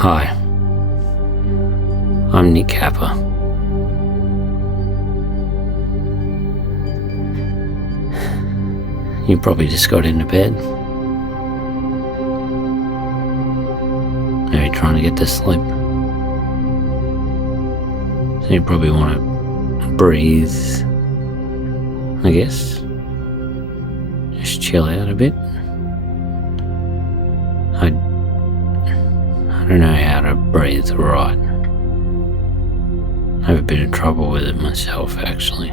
Hi, I'm Nick Capper. You probably just got into bed. Maybe trying to get to sleep. So you probably want to breathe, I guess. Just chill out a bit. I don't know how to breathe right. I have a bit of trouble with it myself, actually.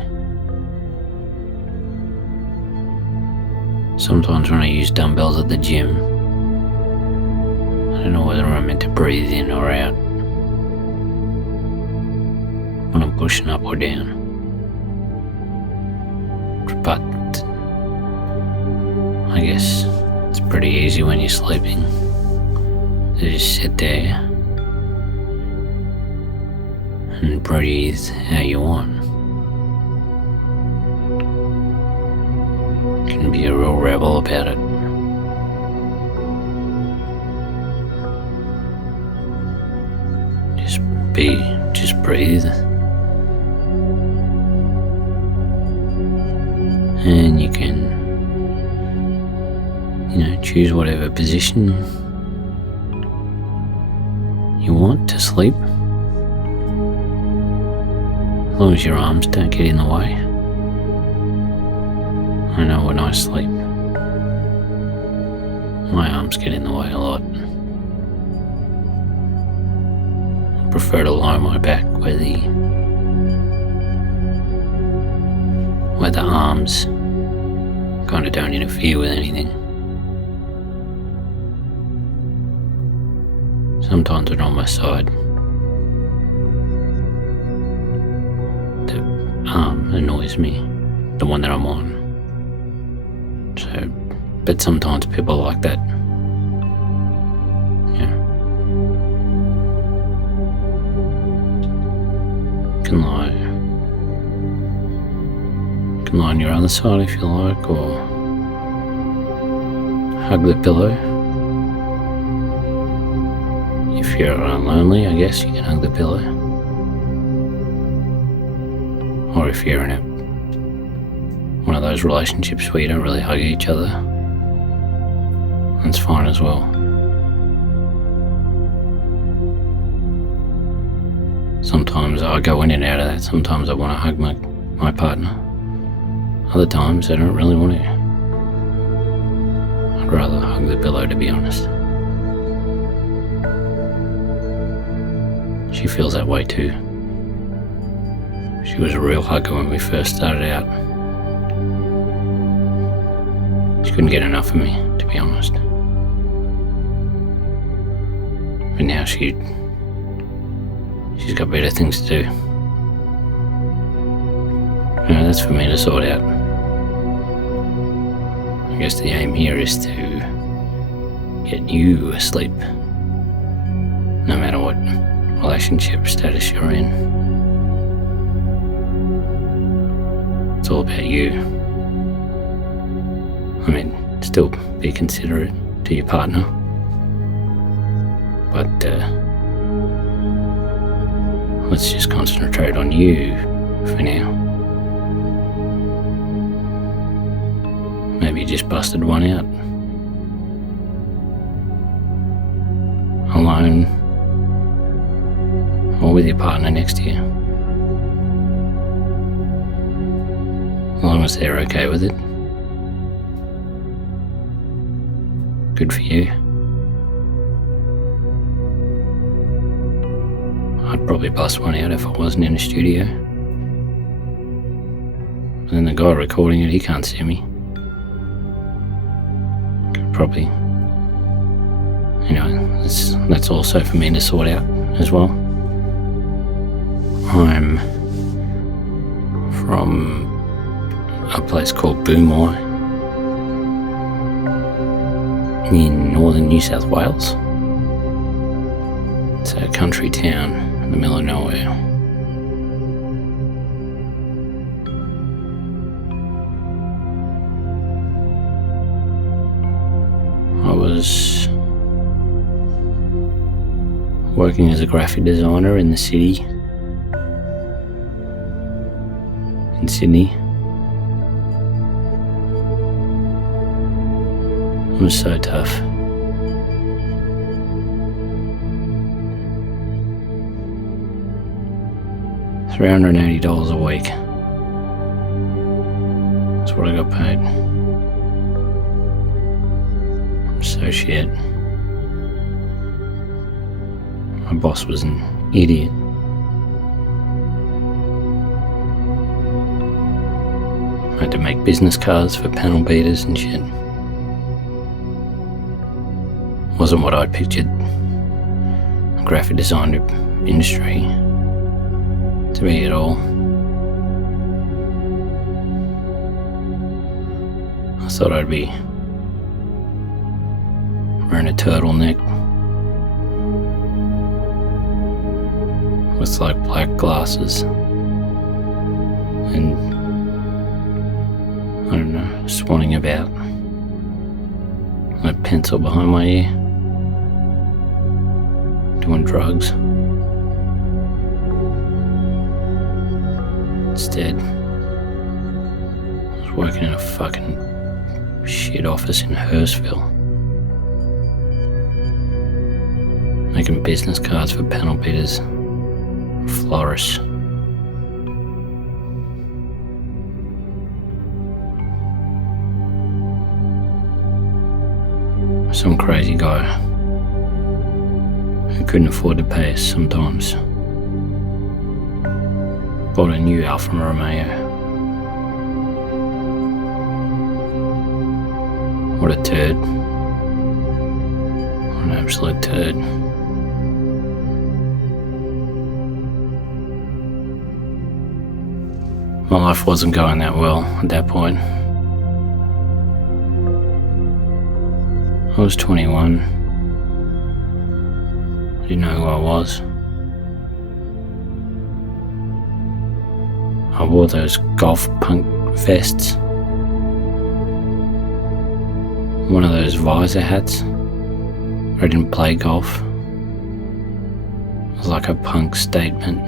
Sometimes when I use dumbbells at the gym, I don't know whether I'm meant to breathe in or out when I'm pushing up or down. But I guess it's pretty easy when you're sleeping to just sit there and breathe how you want. You can be a real rebel about it. Just breathe. And you can, choose whatever position you want to sleep. As long as your arms don't get in the way. I know when I sleep, my arms get in the way a lot. I prefer to lie on my back where the arms kind of don't interfere with anything. Sometimes when on my side, the arm annoys me, the one that I'm on. So, but sometimes people like that. Yeah. You can lie on your other side if you like, or hug the pillow. If you're lonely, I guess you can hug the pillow. Or if you're in one of those relationships where you don't really hug each other, that's fine as well. Sometimes I go in and out of that. Sometimes I want to hug my partner. Other times I don't really want to. I'd rather hug the pillow, to be honest. She feels that way too. She was a real hugger when we first started out. She couldn't get enough of me, to be honest. But now she's got better things to do. That's for me to sort out. I guess the aim here is to get you asleep, no matter what relationship status you're in. It's all about you. I mean, still be considerate to your partner, but let's just concentrate on you for now. Maybe you just busted one out. Alone, or with your partner next to you. As long as they're okay with it. Good for you. I'd probably bust one out if I wasn't in a studio. But then the guy recording it, he can't see me. Could probably, that's also for me to sort out as well. I'm from a place called Boomai in northern New South Wales. It's a country town in the middle of nowhere. working as a graphic designer in the city, in Sydney. It was so tough. $380 a week. That's what I got paid. I'm so shit. My boss was an idiot. I had to make business cards for panel beaters and shit. Wasn't what I'd pictured the graphic design industry to be at all. I thought I'd be wearing a turtleneck with like black glasses and I don't know, swanning about, a pencil behind my ear, doing drugs. Instead, I was working in a fucking shit office in Hurstville, making business cards for panel beaters, florists. Some crazy guy who couldn't afford to pay us sometimes bought a new Alfa Romeo. What a turd. What an absolute turd. My life wasn't going that well at that point. I was 21. I didn't know who I was. I wore those golf punk vests. One of those visor hats. I didn't play golf. It was like a punk statement.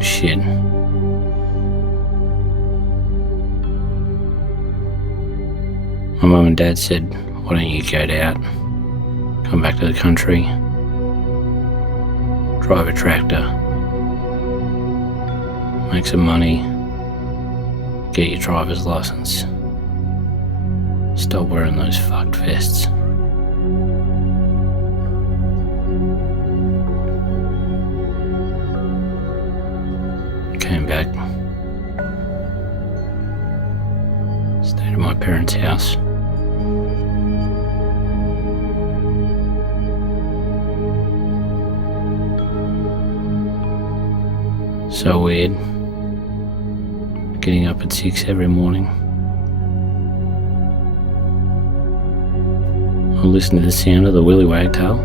Shit. My mum and dad said, why don't you get out, come back to the country, drive a tractor, make some money, get your driver's license, stop wearing those fucked vests. Came back, stayed at my parents' house. So weird, getting up at 6 every morning. I'll listen to the sound of the willy wagtail.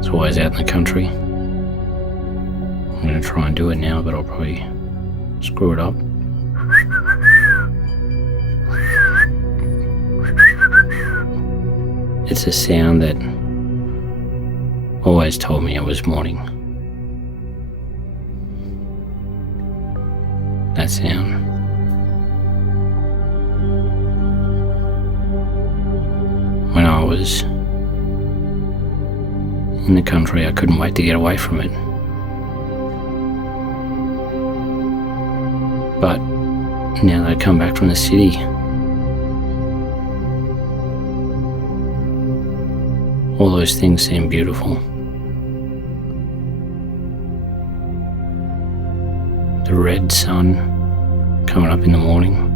It's always out in the country. I'm going to try and do it now, but I'll probably screw it up. It's a sound that always told me it was morning. That sound. When I was in the country, I couldn't wait to get away from it. But now that I come back from the city, all those things seem beautiful. The red sun coming up in the morning.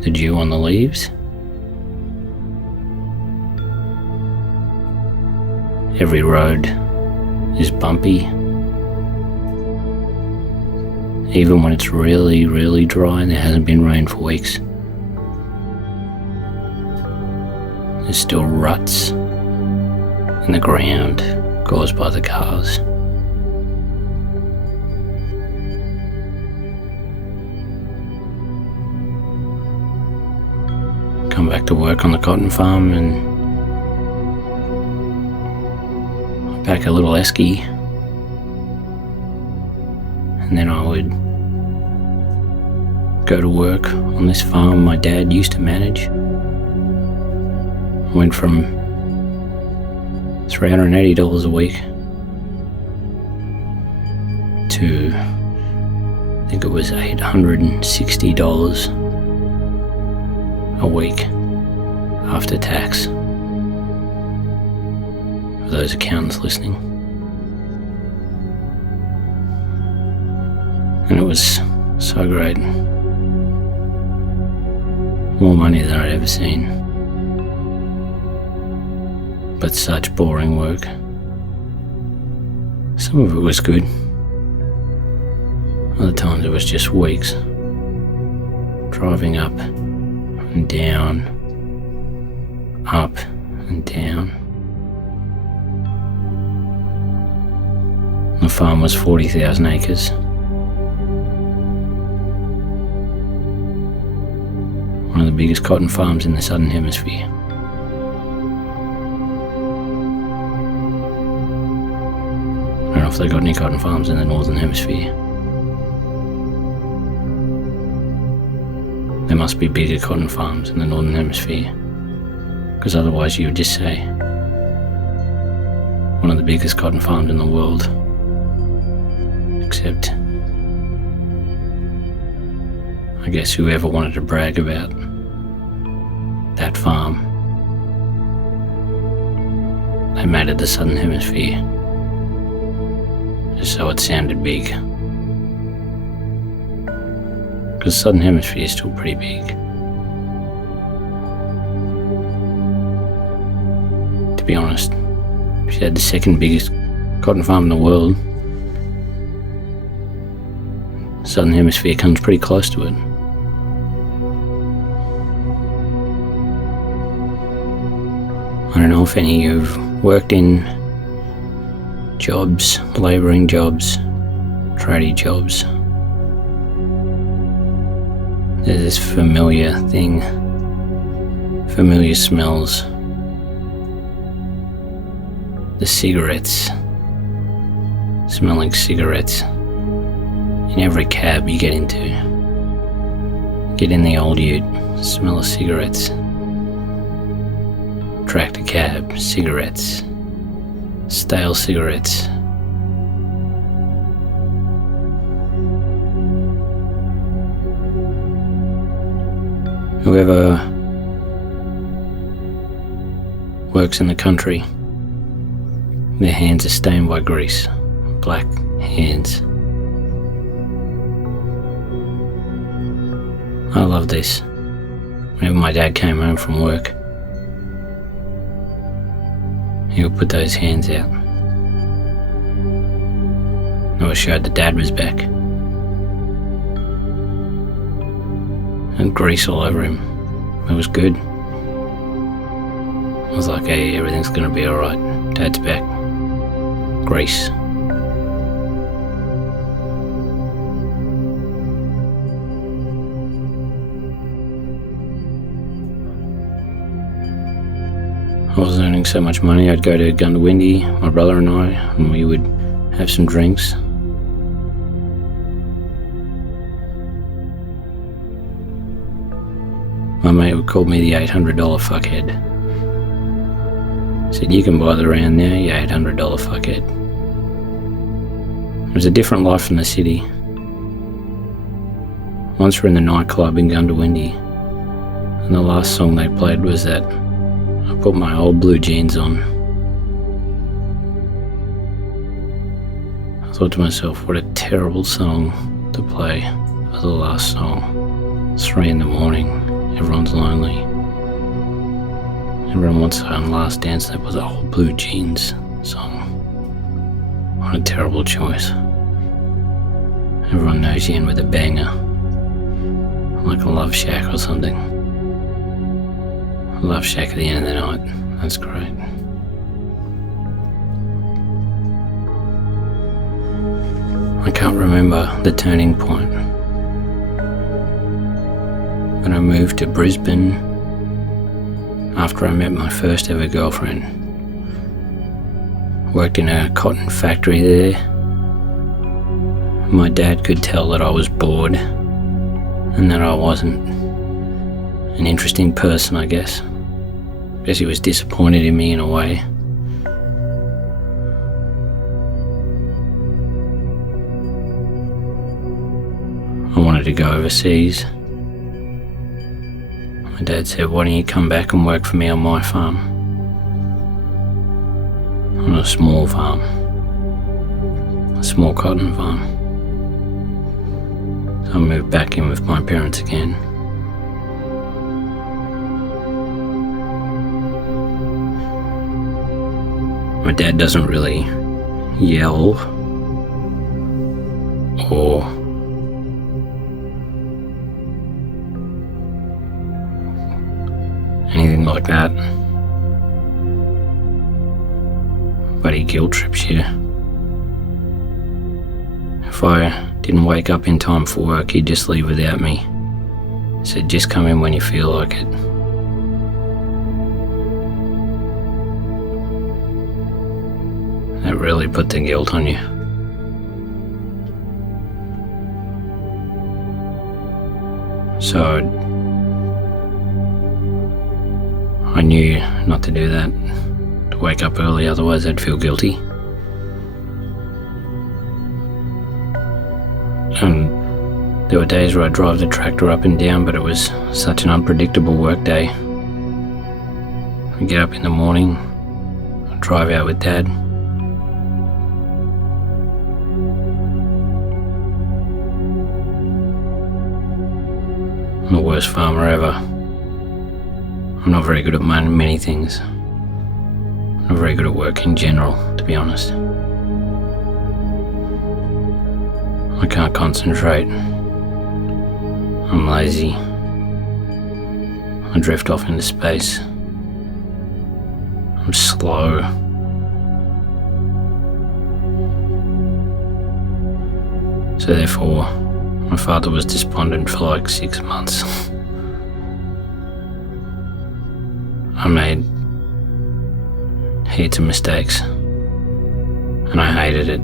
The dew on the leaves. Every road is bumpy. Even when it's really, really dry and there hasn't been rain for weeks. There's still ruts in the ground caused by the cars. come back to work on the cotton farm and pack a little esky, and then I would go to work on this farm my dad used to manage. Went from $380 a week to, I think it was $860 a week after tax, for those accountants listening. And it was so great. More money than I'd ever seen. But such boring work. Some of it was good. Other times it was just weeks. Driving up and down, up and down. The farm was 40,000 acres. One of the biggest cotton farms in the Southern Hemisphere. I don't know if they got any cotton farms in the Northern Hemisphere. There must be bigger cotton farms in the Northern Hemisphere, because otherwise you would just say one of the biggest cotton farms in the world. Except, I guess whoever wanted to brag about that farm, they made it the Southern Hemisphere, just so it sounded big. Because the Southern Hemisphere is still pretty big. To be honest, if you had the second biggest cotton farm in the world, the Southern Hemisphere comes pretty close to it. I don't know if any of you have worked in jobs, labouring jobs, tradie jobs. There's this familiar thing, familiar smells. The cigarettes, smell like cigarettes in every cab you get into. Get in the old ute, smell of cigarettes. Tractor cab, cigarettes, stale cigarettes. Whoever works in the country, their hands are stained by grease, black hands. I love this. Whenever my dad came home from work, he would put those hands out. It showed that Dad was back. And grease all over him. It was good. I was like, hey, everything's gonna be alright. Dad's back. Grease. I was earning so much money, I'd go to Gundawindi, my brother and I, and we would have some drinks. My mate would call me the $800 fuckhead. He said, you can buy the round now, you $800 fuckhead. It was a different life from the city. Once we're in the nightclub in Gundawindi, and the last song they played was that. I put my old blue jeans on. I thought to myself, what a terrible song to play as the last song. 3 in the morning, everyone's lonely. Everyone wants to on Last Dance, they put the old blue jeans song. What a terrible choice. Everyone knows you end with a banger. Like a Love Shack or something. Love Shack at the end of the night. That's great. I can't remember the turning point. When I moved to Brisbane after I met my first ever girlfriend. Worked in a cotton factory there. My dad could tell that I was bored and that I wasn't an interesting person, I guess. Guess he was disappointed in me in a way. I wanted to go overseas. My dad said, "Why don't you come back and work for me on my farm?" On a small farm. A small cotton farm. So I moved back in with my parents again. My dad doesn't really yell or anything like that, but he guilt trips you. If I didn't wake up in time for work, he'd just leave without me. He said, "Just come in when you feel like it." That really put the guilt on you. So I knew not to do that, to wake up early, otherwise I'd feel guilty. And there were days where I'd drive the tractor up and down, but it was such an unpredictable work day. I'd get up in the morning, I'd drive out with Dad. I'm the worst farmer ever. I'm not very good at many things. I'm not very good at work in general, to be honest. I can't concentrate. I'm lazy. I drift off into space. I'm slow. So therefore, my father was despondent for like 6 months. I made heaps of mistakes, and I hated it.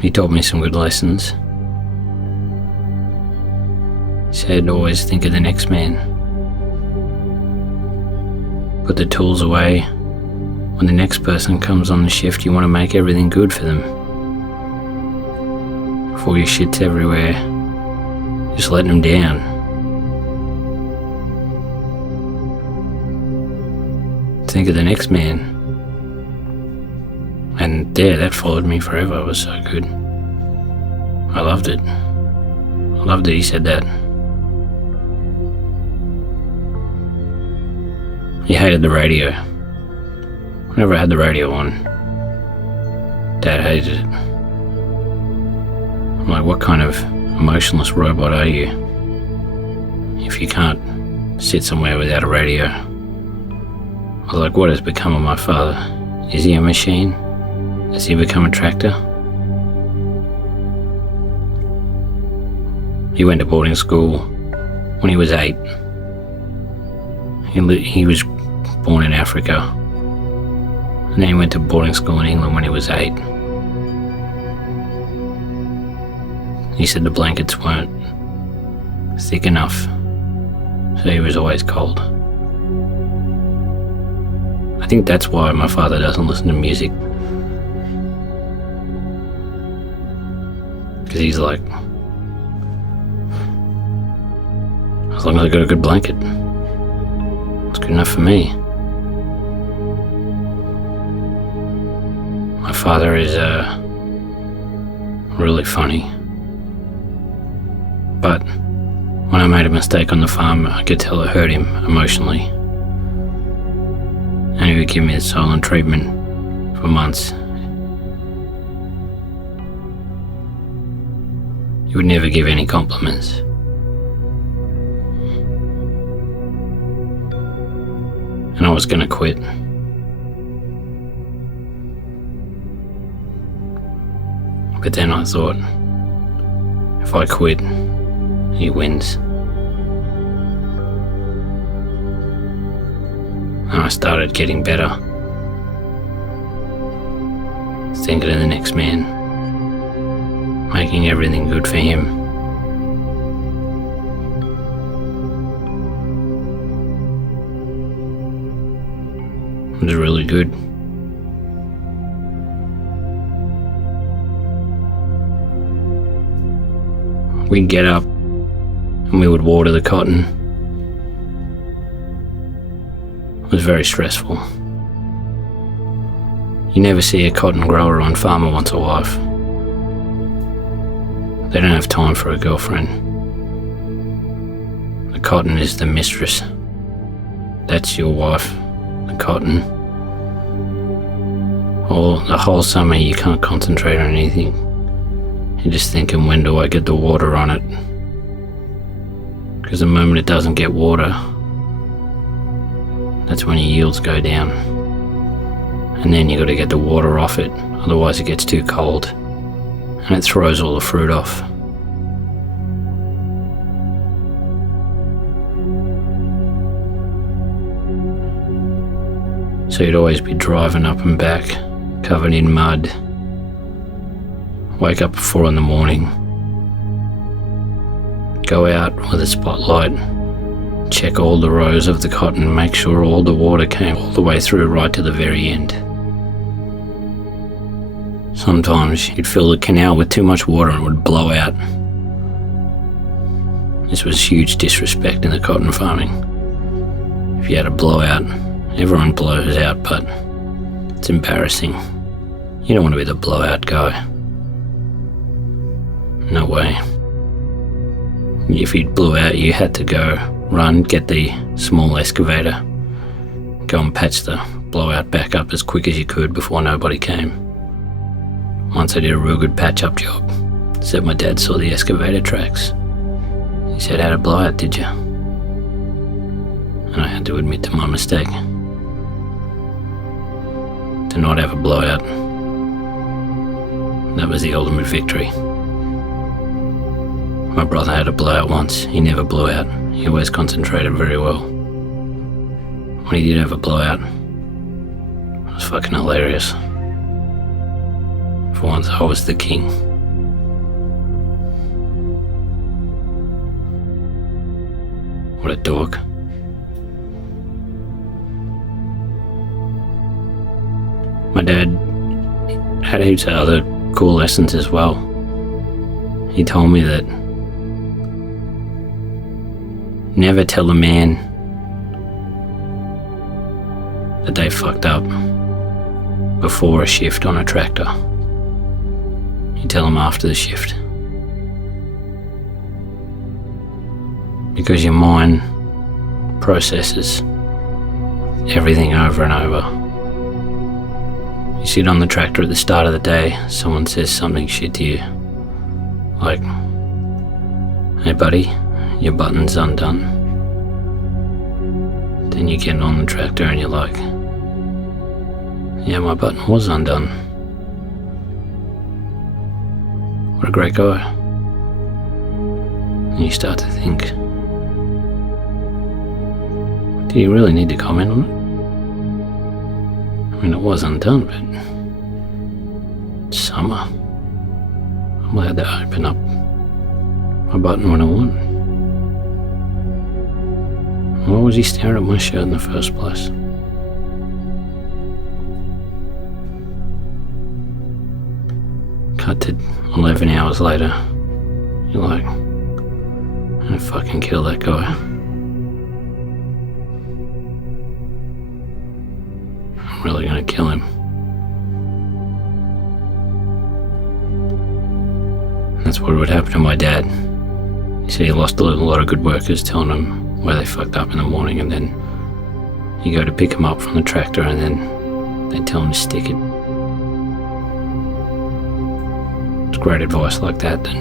He taught me some good lessons. He said, always think of the next man. Put the tools away. When the next person comes on the shift, you want to make everything good for them. Before your shit's everywhere, just letting them down. Think of the next man. And yeah, that followed me forever. It was so good. I loved it. I loved that he said that. He hated the radio. Whenever I had the radio on, Dad hated it. I'm like, what kind of emotionless robot are you if you can't sit somewhere without a radio? I was like, what has become of my father? Is he a machine? Has he become a tractor? He went to boarding school when he was 8. He was born in Africa, and then he went to boarding school in England when he was 8. He said the blankets weren't thick enough, so he was always cold. I think that's why my father doesn't listen to music. Because he's like, as long as I got a good blanket, it's good enough for me. My father is really funny. But when I made a mistake on the farm, I could tell it hurt him emotionally. And he would give me the silent treatment for months. He would never give any compliments. And I was going to quit. But then I thought, if I quit, he wins. And I started getting better. Thinking of the next man. Making everything good for him. It was really good. We'd get up and we would water the cotton. It was very stressful. You never see a cotton grower on Farmer Wants a Wife. They don't have time for a girlfriend. The cotton is the mistress. That's your wife, the cotton. Or the whole summer you can't concentrate on anything. You're just thinking, when do I get the water on it? Because the moment it doesn't get water, that's when your yields go down. And then you got to get the water off it, otherwise it gets too cold and it throws all the fruit off. So you'd always be driving up and back, covered in mud. Wake up at 4 in the morning. Go out with a spotlight. Check all the rows of the cotton, make sure all the water came all the way through right to the very end. Sometimes you'd fill the canal with too much water and it would blow out. This was huge disrespect in the cotton farming. If you had a blowout, everyone blows out, but it's embarrassing. You don't want to be the blowout guy. No way. If you blew out, you had to go run, get the small excavator, go and patch the blowout back up as quick as you could before nobody came. Once I did a real good patch-up job. Said my dad saw the excavator tracks. He said, "Had a blowout, did you?" And I had to admit to my mistake. To not have a blowout. That was the ultimate victory. My brother had a blowout once. He never blew out. He always concentrated very well. When he did have a blowout, it was fucking hilarious. For once, I was the king. What a dork. My dad had heaps of other cool lessons as well. He told me that never tell a man that they fucked up before a shift on a tractor. You tell them after the shift. Because your mind processes everything over and over. You sit on the tractor at the start of the day, someone says something shit to you. Like, "Hey buddy, your button's undone." Then you get on the tractor and you're like, "Yeah, my button was undone. What a great guy." And you start to think, do you really need to comment on it? I mean, it was undone, but it's summer. I'm allowed to open up my button when I want. Why was he staring at my shirt in the first place? Cut to 11 hours later. You're like, I'm gonna fucking kill that guy. I'm really gonna kill him. That's what would happen to my dad. He said he lost a lot of good workers telling him where they fucked up in the morning, and then you go to pick him up from the tractor and then they tell him to stick it. It's great advice like that that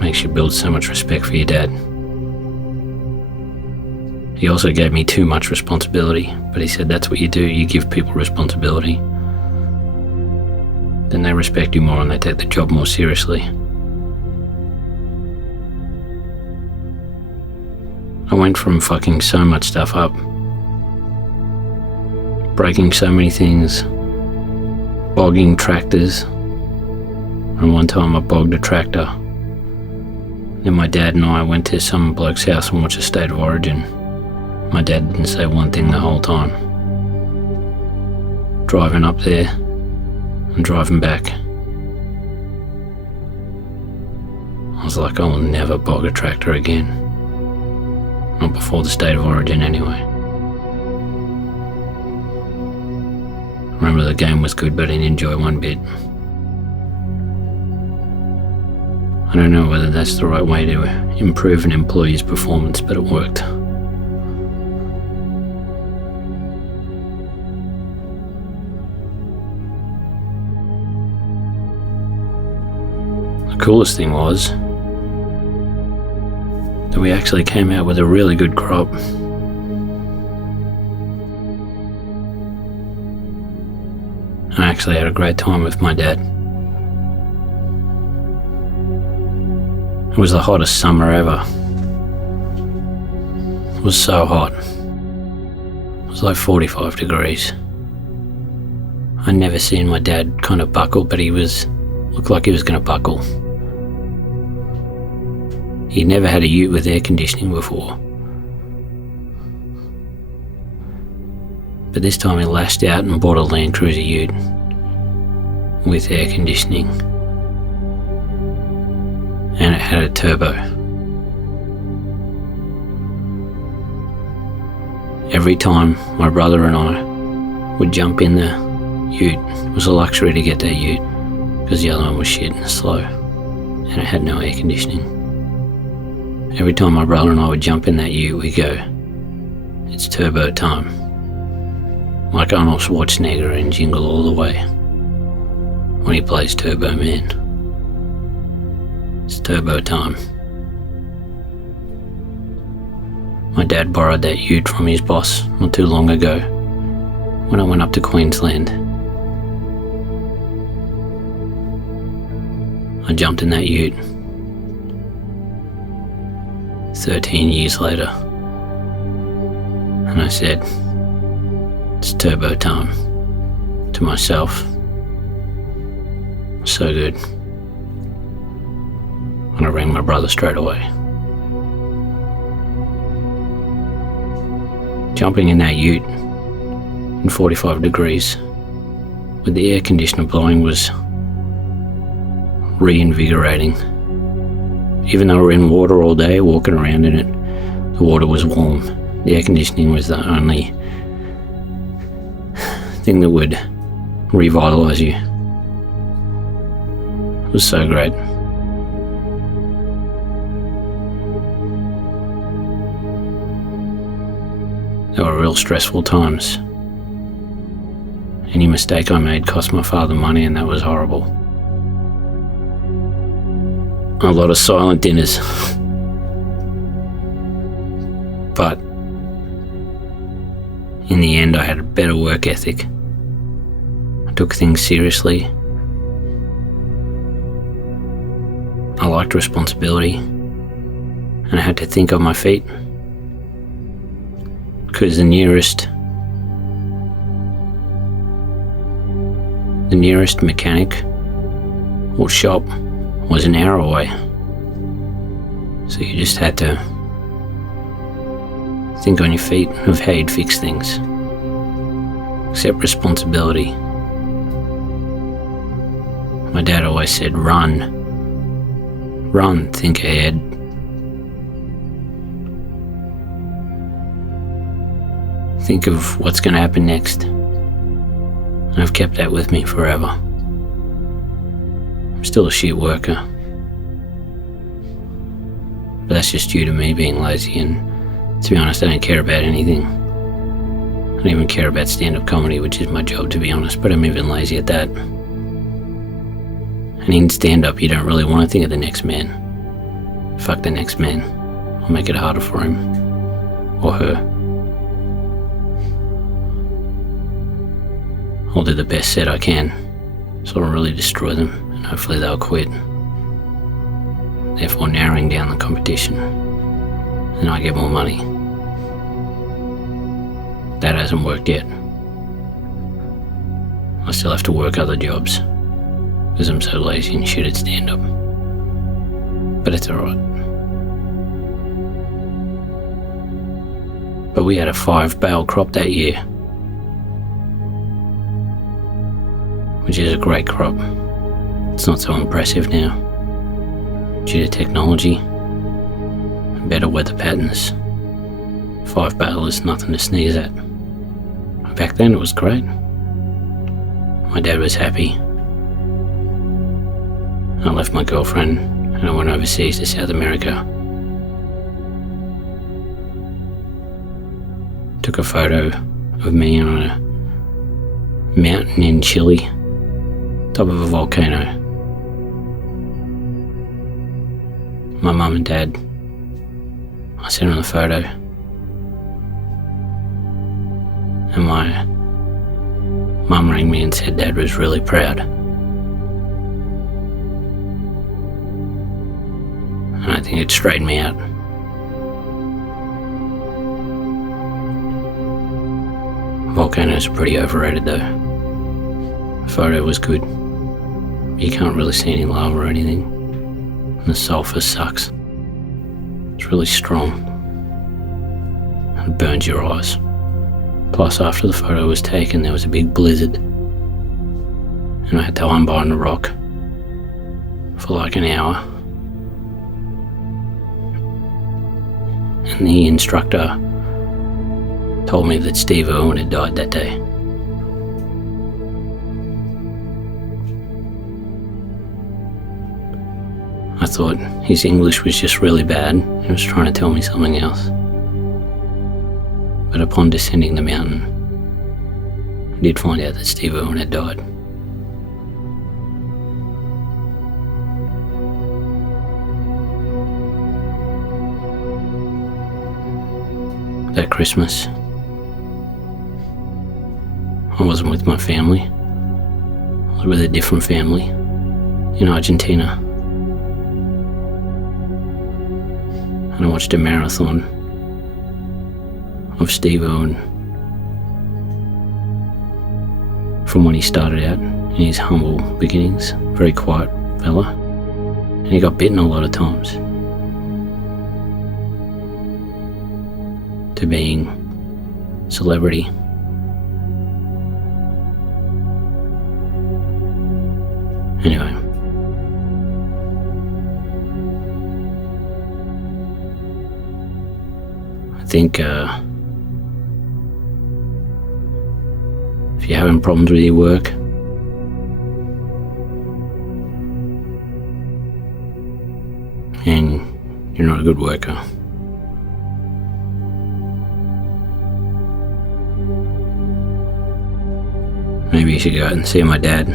makes you build so much respect for your dad. He also gave me too much responsibility, but he said that's what you do, you give people responsibility. Then they respect you more and they take the job more seriously. I went from fucking so much stuff up breaking so many things, bogging tractors. And one time I bogged a tractor. Then my dad and I went to some bloke's house and watched A State of Origin. My dad didn't say one thing the whole time. Driving up there and driving back, I was like, I will never bog a tractor again. Not before the State of Origin anyway. I remember the game was good, but I didn't enjoy one bit. I don't know whether that's the right way to improve an employee's performance, but it worked. The coolest thing was that we actually came out with a really good crop. I actually had a great time with my dad. It was the hottest summer ever. It was so hot. It was like 45 degrees. I'd never seen my dad kind of buckle, but looked like he was going to buckle. He'd never had a ute with air conditioning before. But this time he lashed out and bought a Land Cruiser ute with air conditioning. And it had a turbo. Every time my brother and I would jump in the ute, it was a luxury to get that ute because the other one was shit and slow and it had no air conditioning. Every time my brother and I would jump in that ute, we go, it's turbo time. Like Arnold Schwarzenegger in Jingle All the Way when he plays Turbo Man. It's turbo time. My dad borrowed that ute from his boss not too long ago when I went up to Queensland. I jumped in that ute 13 years later and I said, it's turbo time to myself. So good. And I rang my brother straight away. Jumping in that ute in 45 degrees with the air conditioner blowing was reinvigorating. Even though we were in water all day, walking around in it, the water was warm. The air conditioning was the only thing that would revitalise you. It was so great. They were real stressful times. Any mistake I made cost my father money and that was horrible. A lot of silent dinners. But in the end I had a better work ethic. I took things seriously. I liked responsibility. And I had to think on my feet. Because the nearest mechanic or shop was an hour away. So you just had to think on your feet of how you'd fix things. Accept responsibility. My dad always said, run, think ahead. Think of what's going to happen next. And I've kept that with me forever. I'm still a shit worker. But that's just due to me being lazy, and to be honest, I don't care about anything. I don't even care about stand-up comedy, which is my job, to be honest, but I'm even lazy at that. And in stand-up, you don't really want to think of the next man. Fuck the next man. I'll make it harder for him. Or her. I'll do the best set I can, so I'll really destroy them, and hopefully they'll quit. Therefore narrowing down the competition, and I get more money. That hasn't worked yet, I still have to work other jobs because I'm so lazy and shit at stand-up. But it's alright. But we had a 5-bale crop that year, which is a great crop. It's not so impressive now, due to technology and better weather patterns. 5-bale is nothing to sneeze at. Back then it was great. My dad was happy. I left my girlfriend and I went overseas to South America. Took a photo of me on a mountain in Chile, top of a volcano. My mum and dad, I sent them the photo. And my mum rang me and said Dad was really proud. And I think it straightened me out. Volcanoes are pretty overrated though. The photo was good. You can't really see any lava or anything. And the sulphur sucks. It's really strong. And it burns your eyes. Plus, after the photo was taken, there was a big blizzard. And I had to unbind the rock for like an hour. And the instructor told me that Steve Irwin had died that day. I thought his English was just really bad. He was trying to tell me something else. But upon descending the mountain, I did find out that Steve Irwin had died. That Christmas, I wasn't with my family. I was with a different family in Argentina. And I watched a marathon of Steve Irwin from when he started out in his humble beginnings, very quiet fella, and he got bitten a lot of times, to being celebrity. Anyway, I think if you're having problems with your work, and you're not a good worker, maybe you should go out and see my dad.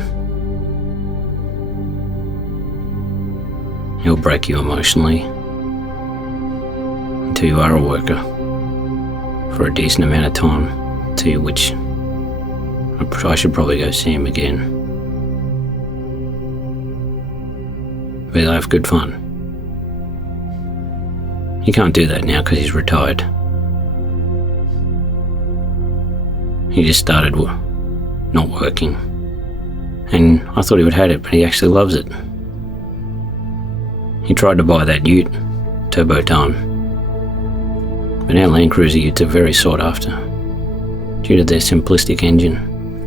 He'll break you emotionally until you are a worker for a decent amount of time, to which I should probably go see him again. But he'll have good fun. He can't do that now because he's retired. He just started not working. And I thought he would hate it, but he actually loves it. He tried to buy that ute, turbo time. But our Land Cruiser utes are very sought after, due to their simplistic engine.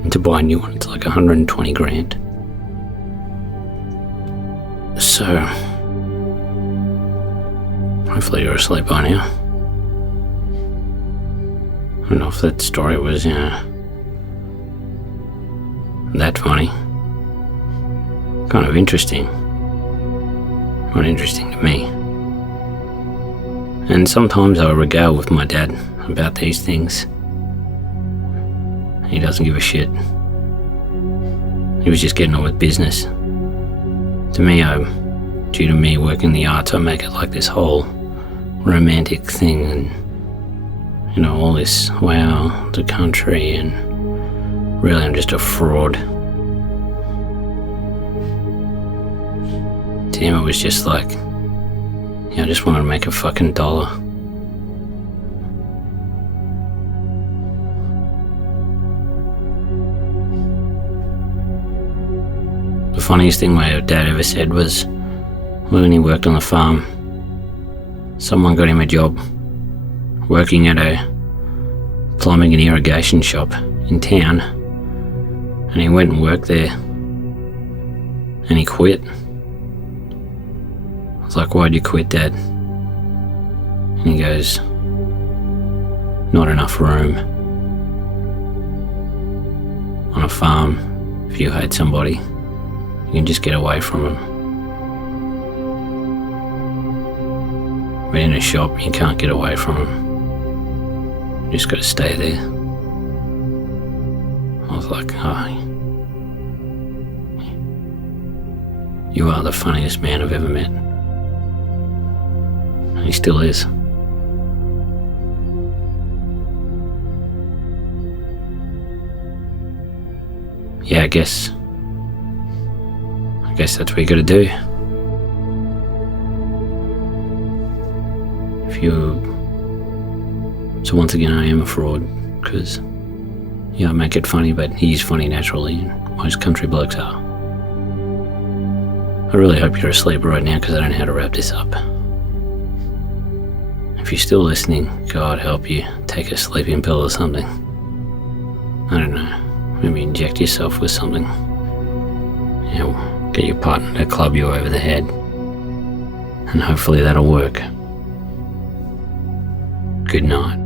And to buy a new one, it's like 120 grand. So, hopefully you're asleep by now. I don't know if that story was, that funny. Kind of interesting. Not interesting to me. And sometimes I regale with my dad about these things. He doesn't give a shit. He was just getting on with business. To me, due to me working the arts, I make it like this whole romantic thing, and all this, wow, the country, and really I'm just a fraud. To him it was just like, I just wanted to make a fucking dollar. funniest thing my dad ever said was when he worked on the farm, someone got him a job working at a plumbing and irrigation shop in town, and he went and worked there and he quit. I was like, "Why'd you quit, Dad?" And he goes, "Not enough room. On a farm, if you hate somebody, you can just get away from them. But in a shop, you can't get away from them. You just got to stay there." I was like, "Oh, you are the funniest man I've ever met." And he still is. Yeah, I guess that's what you gotta do. So once again, I am a fraud, because I make it funny, but he's funny naturally, and most country blokes are. I really hope you're asleep right now, because I don't know how to wrap this up. If you're still listening, God help you, take a sleeping pill or something. I don't know. Maybe inject yourself with something. Get your partner to club you over the head. And hopefully that'll work. Good night.